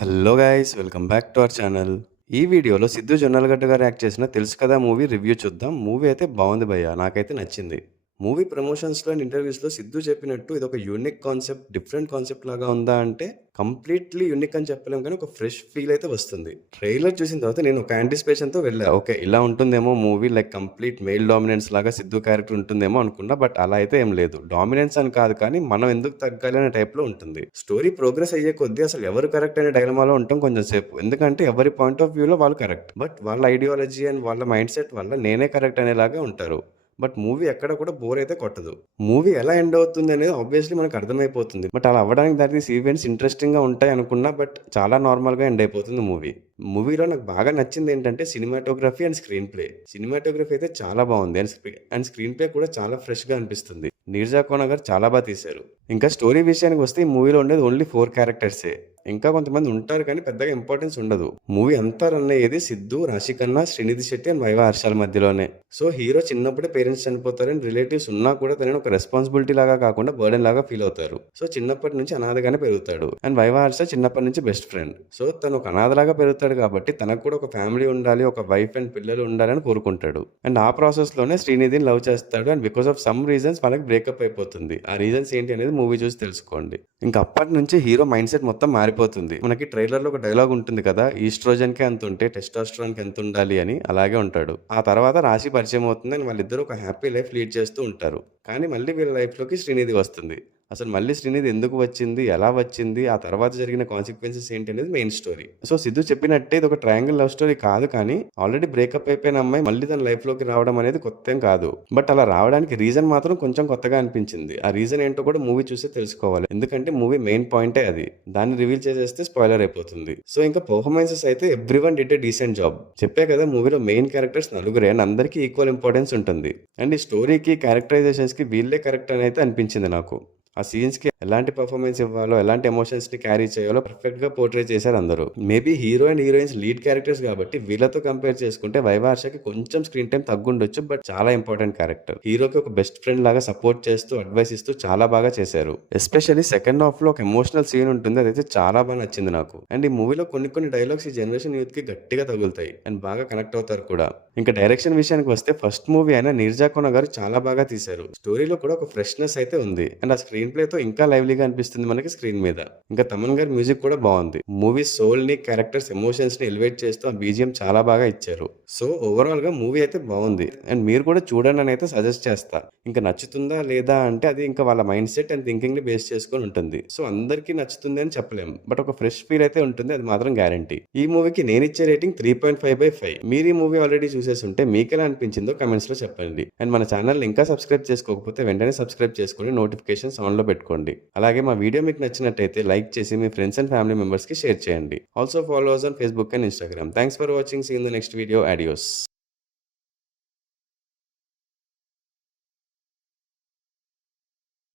Hello guys, welcome back to our channel. ఈ వీడియోలో సిద్ధు జొన్నలగడ్డ గారు యాక్ట్ చేసిన తెలుసు కదా మూవీ రివ్యూ చూద్దాం. మూవీ అయితే బాగుంది భయ్య, నాకైతే నచ్చింది. మూవీ ప్రమోషన్స్‌లో అండ్ ఇంటర్వ్యూస్‌లో సిద్ధు చెప్పినట్టు ఇదొక యూనిక్ కాన్సెప్ట్, డిఫరెంట్ కాన్సెప్ట్ లాగా ఉందా అంటే కంప్లీట్‌లీ యూనిక్ అని చెప్పలేం కానీ ఒక ఫ్రెష్ ఫీల్ అయితే వస్తుంది. ట్రైలర్ చూసిన తర్వాత నేను ఒక యాంటిసిపేషన్‌తో వెళ్ళా. ఓకే, ఇలా ఉంటుందేమో movie, like complete male dominance లాగా సిద్ధు క్యారెక్టర్ ఉంటుందేమో అనుకున్నా. బట్ అలా అయితే ఏం లేదు. డామినెన్స్ అని కాదు కానీ మనం ఎందుకు తగ్గాలి అనే టైప్‌లో ఉంటుంది. స్టోరీ ప్రోగ్రెస్ అయ్యే కొద్దీ అసలు ఎవరు కరెక్ట్ అనే డైలమాలో ఉంటాం కొంచెం సేపు. ఎందుకంటే ఎవరి పాయింట్ ఆఫ్ వ్యూలో వాళ్ళు కరెక్ట్. బట్ వాళ్ళ ఐడియాలజీ అండ్ వాళ్ళ మైండ్ సెట్ వల్ల నేనే కరెక్ట్ అనేలాగా ఉంటారు. బట్ మూవీ ఎక్కడ కూడా బోర్ అయితే కొట్టదు. మూవీ ఎలా ఎండ్ అవుతుంది అనేది ఆబ్వియస్లీ మనకు అర్థమైపోతుంది. బట్ అలా అవ్వడానికి దానికి ఈవెంట్స్ ఇంట్రెస్టింగ్‌గా ఉంటాయి అనుకున్నా. బట్ చాలా నార్మల్‌గా ఎండ్ అయిపోతుంది మూవీ. మూవీలో నాకు బాగా నచ్చింది ఏంటంటే cinematography and screen play. Cinematography అయితే చాలా బాగుంది. అండ్ స్క్రీన్ ప్లే కూడా చాలా ఫ్రెష్‌గా అనిపిస్తుంది. నీరజా కోన గారు చాలా బాగా తీశారు. ఇంకా స్టోరీ విషయానికి వస్తే ఈ మూవీలో ఉండేది ఓన్లీ 4 క్యారెక్టర్సే. ఇంకా కొంతమంది ఉంటారు కానీ పెద్దగా ఇంపార్టెన్స్ ఉండదు. మూవీ అంతా రన్ అయ్యేది సిద్ధు, రాశిఖన్నా, శ్రీనిధి శెట్టి అండ్ వైవా హర్షాల మధ్యలోనే. సో హీరో చిన్నప్పుడే పేరెంట్స్ చనిపోతారని రిలేటివ్స్ ఉన్నా కూడా తనని ఒక రెస్పాన్సిబిలిటీ లాగా కాకుండా బర్డెన్ లాగా ఫీల్ అవుతారు. సో చిన్నప్పటి నుంచి అనాథగానే పెరుగుతాడు. అండ్ వైవా హర్ష చిన్నప్పటి నుంచి బెస్ట్ ఫ్రెండ్. సో తను ఒక అనాథలాగా పెరుగుతాడు కాబట్టి తనకు కూడా ఒక ఫ్యామిలీ ఉండాలి, ఒక వైఫ్ అండ్ పిల్లలు ఉండాలని కోరుకుంటాడు. అండ్ ఆ ప్రాసెస్ లోనే శ్రీనిధిని లవ్ చేస్తాడు. And because of some reasons వాళ్ళకి బ్రేకప్ అయిపోతుంది. ఆ రీజన్స్ ఏంటి అనేది మూవీ చూసి తెలుసుకోండి. ఇంకా అప్పటి నుంచి హీరో మైండ్ సెట్ మొత్తం మారిపోతుంది. మనకి ట్రైలర్ లో ఒక డైలాగ్ ఉంటుంది కదా, ఈస్ట్రోజన్ కి ఎంత ఉంటే టెస్టోస్టెరాన్ కి ఎంత ఉండాలి అని. అలాగే ఉంటాడు. ఆ తర్వాత రాశి పరిచయం అవుతుంది అండ్ వాళ్ళిద్దరూ ఒక హ్యాపీ లైఫ్ లీడ్ చేస్తూ ఉంటారు. కానీ మళ్ళీ వీళ్ళ లైఫ్ లోకి శ్రీనిధి వస్తుంది. అసలు మళ్ళీ శ్రీనిధి ఎందుకు వచ్చింది, ఎలా వచ్చింది, ఆ తర్వాత జరిగిన కాన్సిక్వెన్సెస్ ఏంటి అనేది మెయిన్ స్టోరీ. సో సిద్ధు చెప్పినట్టే ఇది ఒక ట్రయాంగిల్ లవ్ స్టోరీ కాదు, కానీ ఆల్రెడీ బ్రేకప్ అయిపోయిన అమ్మాయి మళ్ళీ తన లైఫ్ లోకి రావడం అనేది కొత్త ఏం కాదు. బట్ అలా రావడానికి రీజన్ మాత్రం కొంచెం కొత్తగా అనిపించింది. ఆ రీజన్ ఏంటో కూడా మూవీ చూస్తే తెలుసుకోవాలి. ఎందుకంటే మూవీ మెయిన్ పాయింటే అది. దాన్ని రివీల్ చేసేస్తే స్పాయిలర్ అయిపోతుంది. సో ఇంకా పర్ఫార్మెన్సెస్ అయితే everyone did a decent job. చెప్పే కదా మూవీలో మెయిన్ క్యారెక్టర్స్ నలుగురే అండ్ అందరికీ ఈక్వల్ ఇంపార్టెన్స్ ఉంటుంది. అండ్ ఈ స్టోరీకి, క్యారెక్టరైజేషన్స్ కి వీళ్ళే కరెక్ట్ అని అయితే అనిపించింది నాకు. ఆ సీన్స్‌కి ఎలాంటి పర్ఫార్మెన్స్ ఇవ్వాలో, ఎలాంటి ఎమోషన్స్‌ని క్యారీ చేయాలో పర్ఫెక్ట్‌గా పోర్ట్రే చేశారు అందరూ. Maybe hero and heroines lead characters కాబట్టి వీళ్ళతో కంపేర్ చేసుకుంటే వైవా హర్షకి కొంచెం స్క్రీన్ టైం తగ్గుండొచ్చు. బట్ చాలా ఇంపార్టెంట్ క్యారెక్టర్. హీరోకి ఒక బెస్ట్ ఫ్రెండ్ లాగా సపోర్ట్ చేస్తూ, అడ్వైస్ ఇస్తూ చాలా బాగా చేశారు. ఎస్పెషల్లీ సెకండ్ హాఫ్ లో ఒక ఎమోషనల్ సీన్ ఉంటుంది, అదైతే చాలా బాగా నచ్చింది నాకు. అండ్ ఈ మూవీలో కొన్ని డైలాగ్స్ ఈ జనరేషన్ యూత్ కి గట్టిగా తగులుతాయి అండ్ బాగా కనెక్ట్ అవుతారు కూడా. ఇంకా డైరెక్షన్ విషయానికి వస్తే ఫస్ట్ మూవీ అయినా నీరజా కోన గారు చాలా బాగా తీశారు. స్టోరీలో కూడా ఒక ఫ్రెష్నెస్ అయితే ఉంది. అండ్ ఆ స్క్రీన్ ప్లే తో ఇంకా లైవ్లీగా అనిపిస్తుంది మనకి స్క్రీన్ మీద. ఇంకా తమన్ గారి మ్యూజిక్ కూడా బాగుంది. మూవీ సోల్ ని, క్యారెక్టర్స్ ఎమోషన్స్ ని ఎలివేట్ చేస్తూ ఆ బీజిఎం చాలా బాగా ఇచ్చారు. సో ఓవరాల్ గా మూవీ అయితే బాగుంది. అండ్ మీరు కూడా చూడండి అని అయితే సజెస్ట్ చేస్తా. ఇంకా నచ్చుతుందా లేదా అంటే అది ఇంకా వాళ్ళ మైండ్ సెట్ అండ్ థింకింగ్ ని బేస్ చేసుకొని ఉంటుంది. సో అందరికీ నచ్చుతుంది అని చెప్పలేం. బట్ ఒక ఫ్రెష్ ఫీల్ అయితే ఉంటుంది, అది మాత్రం గ్యారంటీ. ఈ మూవీకి నేను ఇచ్చే రేటింగ్ 3.5/5. మీరు ఈ మూవీ ఆల్రెడీ చూసేసి ఉంటే మీకు ఎలా అనిపించిందో కమెంట్స్ లో చెప్పండి. అండ్ మన ఛానల్ ఇంకా సబ్స్క్రైబ్ చేసుకోకపోతే వెంటనే సబ్స్క్రైబ్ చేసుకొని నోటిఫికేషన్స్ ఆన్ లో పెట్టుకోండి. అలాగే మా వీడియో మీకు నచ్చినట్టయితే లైక్ చేసి మీ ఫ్రెండ్స్ అండ్ ఫ్యామిలీ మెంబర్స్ కి షేర్ చేయండి. Also follow us on Facebook and Instagram. Thanks for watching. See you in the next video. Adios.